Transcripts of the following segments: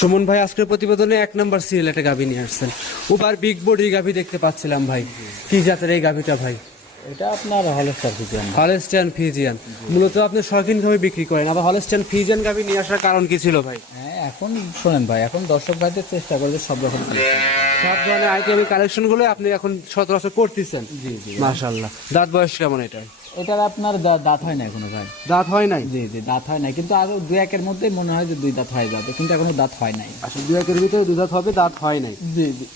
সুমন ভাই আজকের প্রতিবেদনে 1 নাম্বার সিরিয়াল একটা গাভী নিয়ে আসছেন। ওভার বিগ বডি গাভী দেখতে পাচ্ছিলাম ভাই, কি জাতের এই গাভীটা ভাই? এটা আপনার হলস্টার ফিজিয়ান। Holstein Friesian. মূলত আপনি শৌখিন গাভী বিক্রি করেন, আবার হলস্টাইন ফ্রিজিয়ান গাভী নিয়ে আসার কারণ কি ছিল ভাই? হ্যাঁ, এখন শোনেন ভাই, এখন দর্শক ভাইদের চেষ্টা করে যে সব রকম সব ধরনের আইটেম কালেকশন গুলো আপনি এখন সচরাচর করতেছেন। জি জি। মাশাআল্লাহ। দাঁত বয়স কেমন এটা? এটার আপনার দাঁত হয় না এখনো ভাই। দাঁত হয় নাই? জি জি, দাঁত হয় নাই, কিন্তু আরো 2-1 মধ্যে মনে হয় যে 2 দাঁত হয়ে যাবে, কিন্তু এখনো দাঁত হয় নাই। আসলে 2-1 ভিতরে 2 দাঁত হবে, দাঁত হয় নাই। জি জি।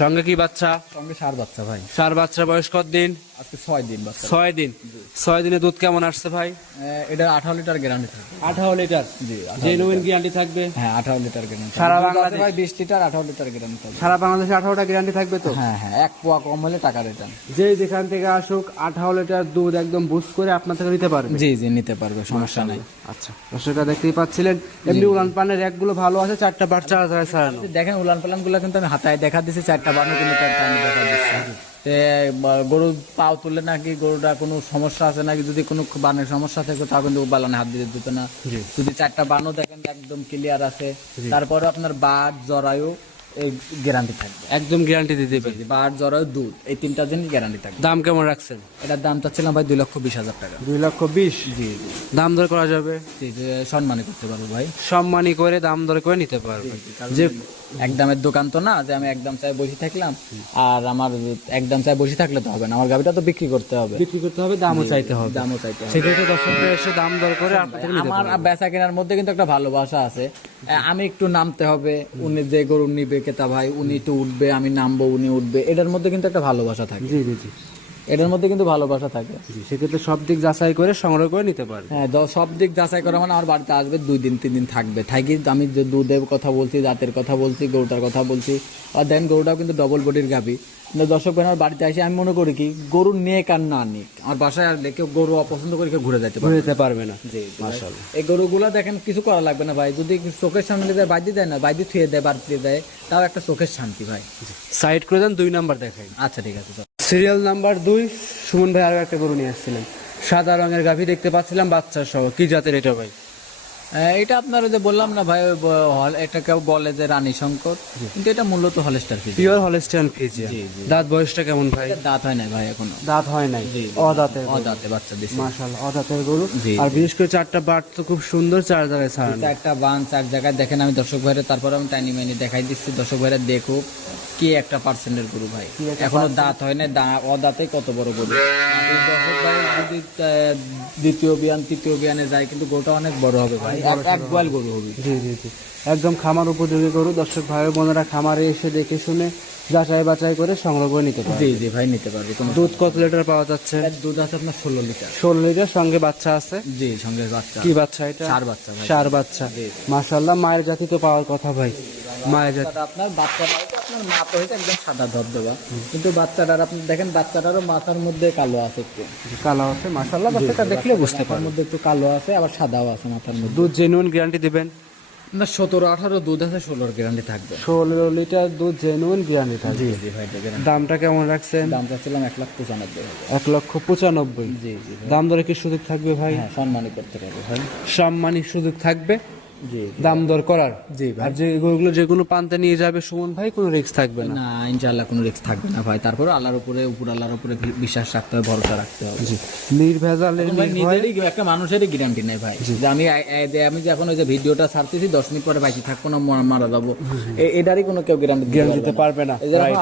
সঙ্গে কি বাচ্চা? সঙ্গে সার বাচ্চা ভাই। সার বাচ্চা বয়স কত দিন? আজকে 6 দিন বাচ্চা। 6 দিন। 6 দিনে দুধ কেমন আসছে ভাই? এটা 18 লিটার গ্যারান্টি থাকবে। 18 লিটার? জি, জেনুইন গ্যারান্টি থাকবে? হ্যাঁ, 18 লিটার গ্যারান্টি। সারা বাংলাদেশ ভাই 20 লিটার 18 লিটার গ্যারান্টি থাকবে। সারা বাংলাদেশে 18টা গ্যারান্টি থাকবে তো? হ্যাঁ হ্যাঁ, 1 পোয়া কম হলে টাকা রিটার্ন। যেই যেখান থেকে আসুক 18 লিটার দুধ একদম বুস করে আপনার থেকে নিতে পারবে। জি জি, নিতে পারবে, সমস্যা নাই। আচ্ছা, দর্শকরা দেখতেই পাচ্ছিলেন, এমনি উলান পানের র্যাকগুলো ভালো আছে, 4টা বাচ্চা ছাড়ানো। দেখেন উলান পালান গুলো কিন্তু আমি হাতায় দেখা দিচ্ছি, 4টা বান্ন কিন্তু আমি দেখা দিচ্ছি। গরু পাও তুললে নাকি গরুটা কোনো সমস্যা আছে নাকি, যদি কোনো বানের সমস্যা থাকে তাও কিন্তু বালানে হাত দিতে দিত না। যদি 4টা বানও দেখেন একদম ক্লিয়ার আছে। তারপরে আপনার বাট জরায়ু গ্যারান্টি থাকবে, একদম গ্যারান্টি দিতে পারি। বাট জরায়ু দুধ এই 3টা জিনিস গ্যারান্টি থাকবে। দাম কেমন রাখছেন? এটার দাম চাচ্ছিলাম ভাই 2,20,000 টাকা। 2,20,000? জি জি। দাম দর করা যাবে? জি, সম্মানই করতে পারবো ভাই, সম্মানী করে দাম দর করে নিতে পারবে। যে একদমের দোকান তো না যে আমি একদম চাই বসে থাকলাম, আর আমার একদম চাই বসে থাকলে তো হবে না, আমার গাড়িটা তো বিক্রি করতে হবে, বিক্রি করতে হবে, দামও চাইতে হবে। দামও চাইতে হবে। সেক্ষেত্রে দর্শকরা এসে দাম দর করে আপনার থেকে নিতে আমার পারবে। বেচা কেনার মধ্যে কিন্তু একটা ভালোবাসা আছে। আমি একটু নামতে হবে, উনি যে গরু নিবে ক্রেতা ভাই উনি একটু উঠবে, আমি নামবো উনি উঠবে, এটার মধ্যে কিন্তু একটা ভালোবাসা থাকে। জি জি জি, এটার মধ্যে কিন্তু ভালোবাসা থাকে। জি, সেক্ষেত্রে সব দিক যাচাই করে সংগ্রহ করে নিতে পারবে। হ্যাঁ, সব দিক যাচাই করা মানে আমার বাড়িতে আসবে 2 দিন 3 দিন থাকবে, থাকি আমি যে দুধের কথা বলছি, জাতের কথা বলছি, গরুটার কথা বলছি, আর দেন গরুটাও কিন্তু ডবল বডির গাভী। দর্শক ভাই আমার বাড়িতে আসে আমি মনে করি কি গরু নিয়ে কার না নিক, আমার বাসায় আসলে কেউ গরু অপছন্দ করে কেউ ঘুরে যেতে পারে, যেতে পারবে না। জি মাশাআল্লাহ। এই গরুগুলা দেখেন কিছু করা লাগবে না ভাই, যদি চোখের সামনে যায় বাইরে দেয় না, বাইরে থুয়ে দেয় বাড়িতে দেয়, তাও একটা চোখের শান্তি ভাই। সাইড করে দেন, 2 নাম্বার দেখাই। আচ্ছা ঠিক আছে। সিরিয়াল নাম্বার 2, সুমন ভাই আরো একটা গরু নিয়ে আসছিলেন, সাদা রঙের গাভী দেখতে পাচ্ছিলাম বাচ্চা সহ, কি জাতের এটা ভাই? এটা আপনার ওই যে বললাম না ভাই, এটা কেউ বলে যে রানী শঙ্কর, কিন্তু এটা মূলত Holstein Friesian. Pure Holstein Friesian. জি, জি। দাঁত বয়সটা কেমন ভাই? দাঁত হয় নাই ভাই এখনো। দাঁত হয় নাই, অদাঁতের। অদাঁতে বাচ্চা দিছে। মাশাআল্লাহ, অদাঁতের গরু। জি, আর বিশেষ করে 4টা বাট তো খুব সুন্দর, 4 জায়গায় ছাড়ানো। 4টা বান 4 জায়গায় দেখেন, আমি দর্শক ভাইরে তারপর আমি টাইনি মাইনি দেখাই দিচ্ছি, দর্শক ভাইরা দেখুক কি একটা পার্সেন্টের গরু ভাই, এখনো দাঁত হয় না, অদাঁতে কত বড় গরু। দর্শক ভাই যদি দ্বিতীয় বিয়ান তৃতীয় বিয়ানে যায় কিন্তু গরুটা অনেক বড় হবে ভাই, এক গোয়াল গরু হবে। জি জি জি, একদম খামার উপযোগী গরু। দর্শক ভাই বোনেরা খামারে এসে দেখে শুনে যাচাই বাছাই করে সংগ্রহ করে নিতে পারবে। জি জি ভাই, নিতে পারবে। দুধ কত লিটার পাওয়া যাচ্ছে? দুধ আছে আপনার 16 লিটার। 16 লিটার, সঙ্গে বাচ্চা আছে? জি, সঙ্গে বাচ্চা। কি বাচ্চা এটা? সার বাচ্চা ভাই। সার বাচ্চা। মাশাআল্লাহ, মায়ের জাতি তো পাওয়ার কথা ভাই। মায়ের জাতি আপনার বাচ্চাটা আপনার মা তো হয়েছে একদম সাদা ধবধবা, কিন্তু বাচ্চাটার আপনি দেখেন বাচ্চাটারও মাথার মধ্যে কালো আছে, একটু কালো আছে। মাশাআল্লাহ, বাচ্চাটা দেখলে বুঝতে মাথার পারবেন। মধ্যে একটু কালো আছে, আবার সাদাও আছে মাথার মধ্যে। দুধ জেনুইন গ্যারান্টি দিবেন? না, 17-18 দুধ আছে, 16 গ্যারান্টি থাকবে। 16 লিটার দুধ জেনুইন গ্যারান্টি থাকবে। জি জি ভাই, গ্যারান্টি। দামটা কেমন রাখছেন? দাম চাচ্ছিলাম 1,95,000। 1,95,000? জি জি ভাই। দাম দরে কি সুযোগ থাকবে ভাই? হ্যাঁ, সম্মানই করতে পারবে ভাই। সম্মানী সুযোগ থাকবে জি দাম দর করার? জি ভাই। আর যে গরুগুলো যেগুলো পান্তে নিয়ে যাবে সুমন ভাই, কোনো রিস্ক থাকবে না? না, ইনশাআল্লাহ কোনো রিস্ক থাকবে না ভাই, তারপরে আল্লাহর উপরে আল্লাহর উপরে বিশ্বাস রাখতে হবে, ভরসা রাখতে হবে। জি, নির্ভেজালের ভাই নিজেরই একটা মানুষেরই গ্যারান্টি নেই ভাই, যে আমি যে এখন ওই যে ভিডিওটা ছাড়তেছি 10 মিনিট পরে বাইকে থাকবো না, মারা যাবো, এটারই কোনো কেউ গ্যারান্টি দিতে পারবে না।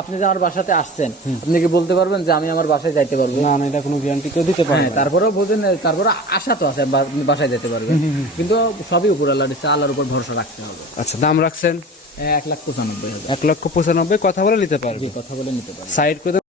আপনি যে আমার বাসাতে আসছেন, আপনি কি বলতে পারবেন যে আমি আমার বাসায় যাইতে পারবো? না না, এটা কোনো গ্যারান্টি কেউ দিতে পারবে না। তারপরেও বোঝেন, তারপরে আশা তো আছে আপনি বাসায় যেতে পারবেন, কিন্তু সবই উপর আল্লাহর ইচ্ছা, আল্লাহর উপর ভরসা রাখতে হবে। আচ্ছা, দাম রাখছেন? 1,95,000। 1,95,000 কথা বলে নিতে পারবে? কথা বলে নিতে পারবেন। সাইড করে